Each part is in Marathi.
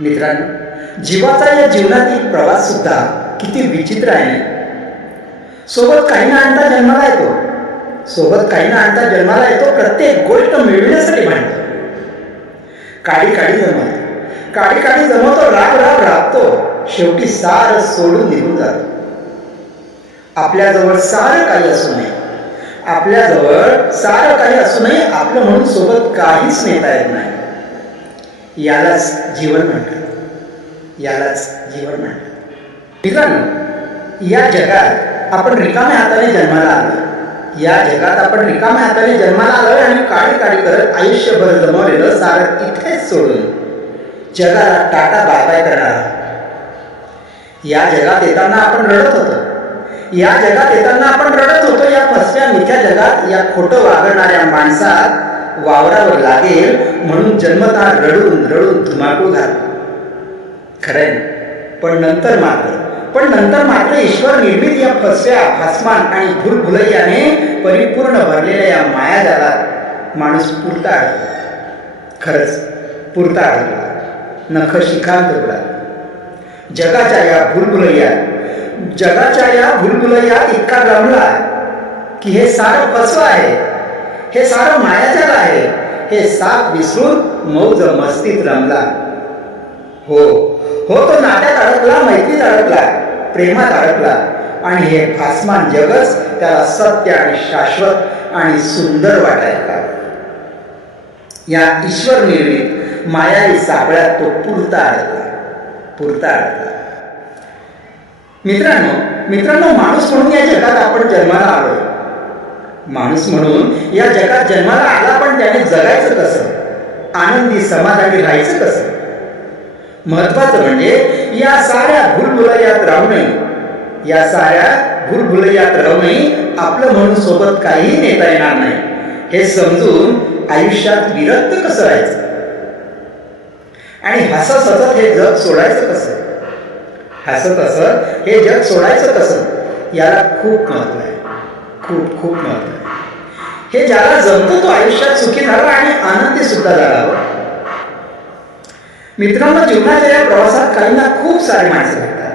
मित्रांनो, जीवाचा या जीवनातील प्रवास सुद्धा किती विचित्र आहे. सोबत काही ना आणता जन्माला येतो, प्रत्येक गोष्ट मिळविण्यासाठी भांडतो. काडी काडी जमवतो, राग राबतो, शेवटी सार सोडून निघून जातो. आपल्याजवळ सारं काही असू नये, आपलं म्हणून सोबत काहीच नेता येत नाही. यालाच जीवन म्हणतात. मित्रांनो, या जगात आपण रिकाम्या हाताने जन्माला आलोय आणि काडी करत आयुष्यभर जमवलेलं सारं इथेच सोडून जगाला टाटा बाय बाय करणार आहोत. या जगात येताना आपण रडत होतो. या फसव्या मिथ्या जगात, या खोटं वागणाऱ्या माणसात वावरावर लागेल म्हणून जन्मतः रडून धुमाकूळ घालतो. खरंय, पण नंतर मात्र ईश्वर निर्मित या फसव्या भासमान आणि भुलभुलैयाने परिपूर्ण भरलेल्या या मायाजालात माणूस पुरता अडकला. नख शिखांत उडला. जगाच्या या भुलभुलैयात इतका रमला की हे सारं फसवं आहे, हे सारं मायाजाल आहे, हे साप विसरून मौज मस्तीत रमला. हो, तो नात्यात अडकला, मैत्रीत अडकला, प्रेमात अडकला आणि हे भासमान जगच त्याला सत्य आणि शाश्वत आणि सुंदर वाटायला. या ईश्वर निर्मित मायावी सापळ्यात तो पुरता अडकला. मित्रांनो, माणूस म्हणून या जगात आपण जन्माला आलोय. माणूस म्हणून या जगात जन्माला आला, पण त्याने जगायचं कसं, आनंदी समाधानी राहायचं कसं? महत्वाचं म्हणजे या साऱ्या भुलभुलैयात राहू नये, आपलं म्हणून सोबत काहीही नेता येणार नाही हे समजून आयुष्यात विरक्त कसं राहायचं आणि हसत हे जग सोडायचं कसं, याला खूप महत्व आहे. हे ज्याला जमतं तो आयुष्यात सुखी झाला आणि आनंदी सुद्धा झाला. मित्रांनो, जीवनाच्या या प्रवासात काहींना खूप सारे माणसं भेटतात,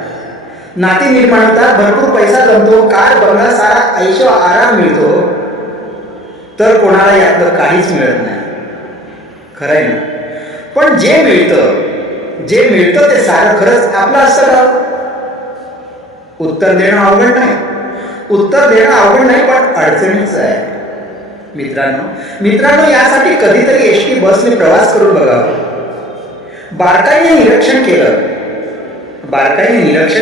नाती निर्माण होतात, भरपूर पैसा जमतो, कार बंगला, सारा ऐशो आराम मिळतो, तर कोणाला यातलं काहीच मिळत नाही. खरंय ना? पण जे मिळतं ते सारं खरंच आपलं असतं का? उत्तर देणं अवघड नाही, पण अडचणीच आहे. मित्रांनो, यासाठी कधीतरी एसटी बसने प्रवास करून बघावा. बारकाईने निरीक्षण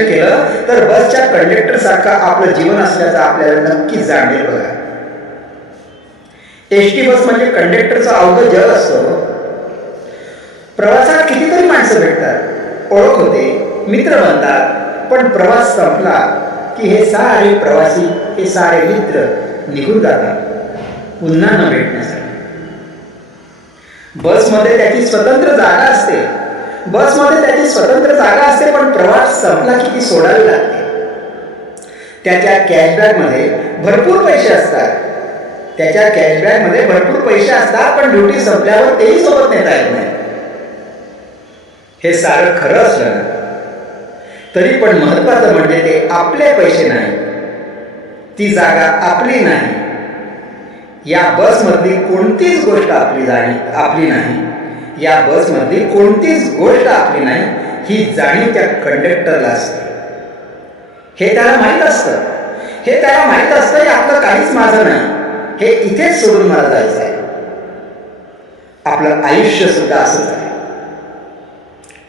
केलं तर बसच्या कंडक्टर सारखं आपलं जीवन असल्याचं आपल्याला नक्कीच जाणवेल. बघा, एसटी बस म्हणजे कंडक्टरचं अवघड जग असतं. प्रवासात कितीतरी माणसं भेटतात, ओळख होते, मित्र बनतात, पण प्रवास संपला की हे सारे प्रवासी, हे सारे मित्र निघून जातात पुन्हा न भेटण्यासाठी. बसमध्ये त्याची स्वतंत्र जागा असते, पण प्रवास संपला की ती सोडावी लागते. त्याच्या कॅशबॅकमध्ये भरपूर पैसे असतात, पण ड्युटी संपल्यावर तेही सोबत नेता येत नाही. हे सारं खरं असलं तरी पण महत्वाचं म्हणजे ते आपले पैसे नाही, ती जागा आपली नाही, या बसमधली कोणतीच गोष्ट आपली नाही, ही जाणीव त्या कंडक्टरला असते. हे त्याला माहीत असतं आपलं काहीच माझं नाही, हे इथेच सोडून मला जायचं आहे. आपलं आयुष्य सुद्धा असंच आहे.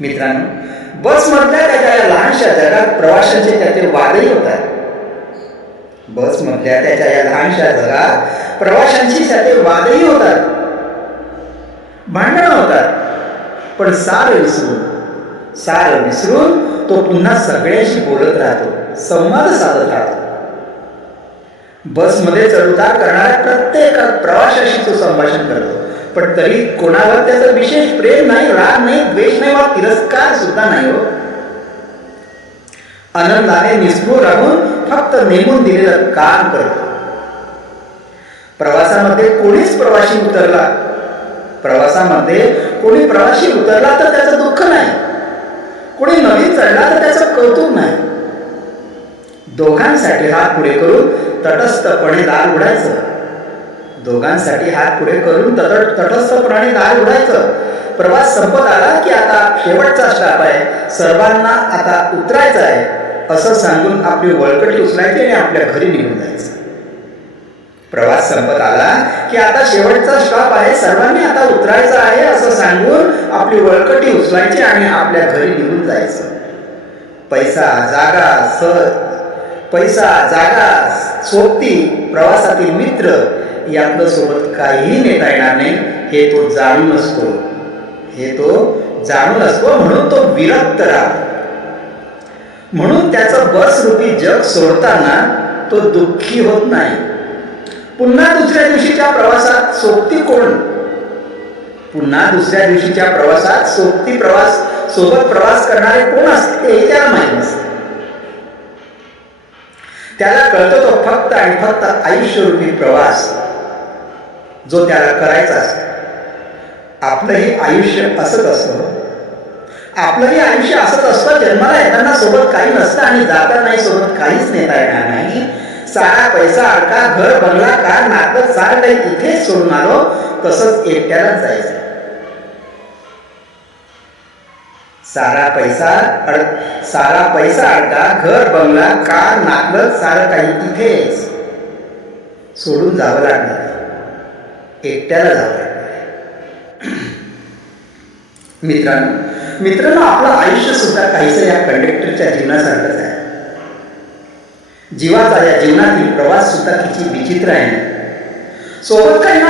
मित्रांनो, बसमधल्या त्याच्या या लहानशा जगात प्रवाशांचे त्याचे वादही होतात. भांडणं होतात, पण सारं विसरून तो पुन्हा सगळ्यांशी बोलत राहतो, संवाद साधत राहतो. बसमध्ये चढउतार करणाऱ्या प्रत्येक प्रवाशाशी तो संभाषण करतो, पण तरी कोणावर त्याचं विशेष प्रेम नाही, राग नाही, द्वेष नाही वा तिरस्कार सुद्धा नाही. आनंदाने निस्पृह राहून फक्त नेमून दिलेलं काम करतो. प्रवासामध्ये कोणी प्रवासी उतरला तर त्याचं दुःख नाही, कौतुक नाही. दोघांसाठी हात पुढे करून तटस्थपणे दार उघडायचं. दोघांसाठी हात पुढे करून तटस्थपणे दार उघडायचं. प्रवास संपत आला की आता शेवटचा स्टॉप आहे, सर्वांना आता उतरायचं आहे असं सांगून आपली वळकटी उचलायची आणि आपल्या घरी निघून जायचं. प्रवास संपत आला की आता शेवटचा स्टॉप आहे, सर्वांनी आता उतरायचं आहे असं सांगून आपली वळकटी उचलायची आणि आपल्या घरी निघून जायचं. पैसा, जागा, सोबती, प्रवासातील मित्र यातलं सोबत काहीही नेता येणार नाही हे तो जाणून असतो. म्हणून तो विरक्त राहतो. म्हणून त्याचं बस रूपी जग सोडताना तो दुःखी होत नाही. पुन्हा दुसऱ्या दिवशीच्या प्रवासात सोबती कोण? पुन्हा दुसऱ्या दिवशीच्या प्रवासात सोबत प्रवास करणारे कोण असते हे त्याला माहीत नसते. त्याला कळतो तो फक्त आणि फक्त आयुष्यरूपी प्रवास जो त्याला करायचा असतो. आपलंही आयुष्य असंच असतं. जन्माला येताना सोबत काही नसतं आणि जातानाही सोबत काहीच नेता येणार नाही. सारा पैसा, अडका, घर, बंगला, कार, नातं सारं काही इथेच सोडून आलो तसंच एकट्यालाच जायचं. सारा पैसा अडका, घर, बंगला, कार, नातं सारं काही इथेच सोडून जावं लागणार. एकट्याला जावं लागणार. मित्रांनो आपलं आयुष्य सुद्धा काहीसं या कंडक्टरच्या जीवनासारखंच आहे. या जीवनातील प्रवास सुद्धा किती विचित्र आहे. सोबत काही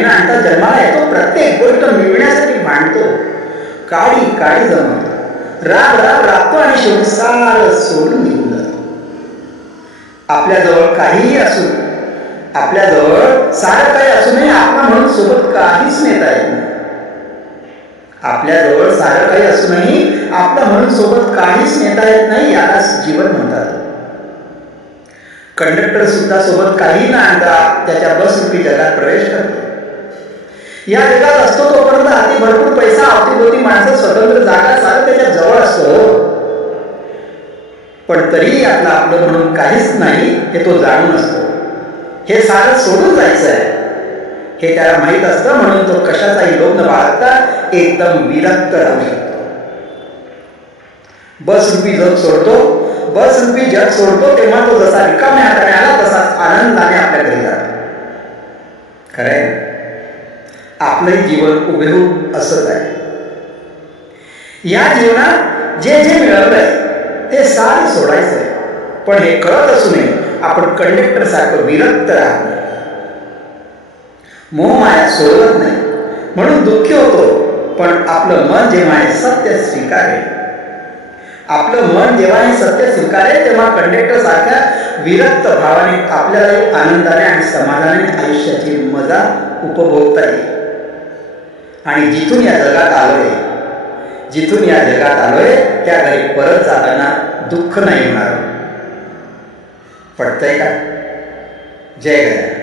ना आणता जन्माला येतो. प्रत्येक गोष्ट मिळवण्यासाठी भांडतो, काडी जमवतो, राबतो आणि शेवटी सारं सोडून निघून जातो. आपल्याजवळ सारं काही असूनही आपला म्हणून सोबत काहीच नेता येत नाही. आपल्याजवळ सारं काही असूनही आपलं म्हणून सोबत काहीच नेता येत नाही. यालाच जीवन म्हणतात. कंडक्टर सुद्धा सोबत काही न आणता त्याच्या बस रूपी जगात प्रवेश करतो. या जगात असतो तोपर्यंत हाती भरपूर पैसा, अवतीभोवती माणसं, स्वतंत्र जागा सारं त्याच्या जवळ असतो. पण तरीही आपलं म्हणून काहीच नाही हे तो जाणून असतो. हे सारं सोडून जायचं आहे हे त्याला माहीत असतं. म्हणून तो कशाचाही लोभ न बाळगता एकदम विरक्त राहू शकतो. बस रूपी जग सोडतो तेव्हा तो जसा रिकाम्या हाताने आला तसाच आनंदाने आपल्या घरी जातो. खरंय, आपलंही जीवन हुबेहूब असंच आहे. या जीवनात जे मिळवलंय ते सारं सोडायचंय. पण हे कळत असूनही आपण कंडक्टर सारखं विरक्त राहतो. मोहमाया सोडवत नाही म्हणून दुःखी होतो. पण आपलं मन जेव्हा हे सत्य स्वीकारेल तेव्हा कंडक्टर सारख्या विरक्त भावाने आपल्यालाही आनंदाने आणि समाधानाने आयुष्याची मजा उपभोगता येईल. आणि जिथून या जगात आलोय त्या घरी परत जाताना दुःख नाही होणार. पटतंय का? जय गजानन.